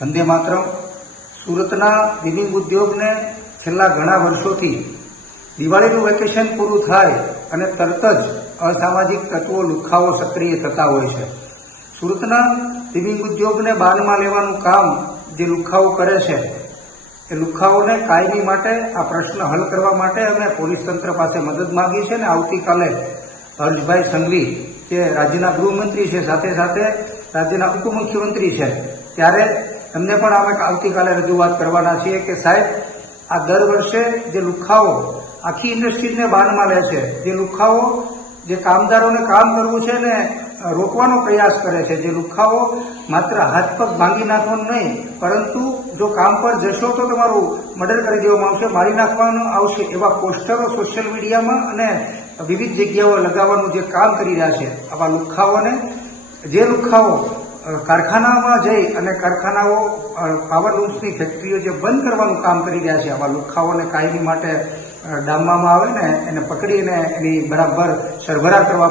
વંદે માતરમ. સુરતના વિવિંગ ઉદ્યોગને છેલ્લા ઘણા વર્ષોથી દિવાળીનું વેકેશન પૂરું થાય અને તરત જ અસામાજિક તત્વો લુખ્ખાઓ સક્રિય થતા હોય છે. સુરતના વિવિંગ ઉદ્યોગને બાનમાં લેવાનું કામ જે લુખ્ખાઓ કરે છે એ લુખ્ખાઓને કાયમી માટે આ પ્રશ્ન હલ કરવા માટે અમે પોલીસ તંત્ર પાસે મદદ માંગી છે અને આવતીકાલે હર્ષભાઈ સંઘવી જે રાજ્યના ગૃહમંત્રી છે, સાથે સાથે રાજ્યના ઉપમુખ્યમંત્રી છે, ત્યારે એમને પણ અમે આવતીકાલે રજૂઆત કરવાના છીએ કે સાહેબ, આ દર વર્ષે જે લુખ્ખાઓ આખી ઇન્ડસ્ટ્રીઝને બાનમાં લે છે, જે લુખ્ખાઓ જે કામદારોને કામ કરવું છે ને રોકવાનો પ્રયાસ કરે છે, જે લુખ્ખાઓ માત્ર હાથ પગ ભાંગી નાખવાનું નહીં, પરંતુ જો કામ પર જશો તો તમારું મર્ડર કરી દેવામાં આવશે, મારી નાખવાનું આવશે, એવા પોસ્ટરો સોશિયલ મીડિયામાં અને વિવિધ જગ્યાઓ લગાવવાનું જે કામ કરી રહ્યા છે, આવા લુખ્ખાઓને, જે લુખ્ખાઓ કારખાનામાં જઈ અને કારખાનાઓ પાવર લૂમ્સની ફેક્ટરીઓ જે બંધ કરવાનું કામ કરી રહ્યા છે, આવા લુખ્ખાઓને કાયમી માટે ડામવામાં આવે ને એને પકડીને એની બરાબર સરભરા કરવામાં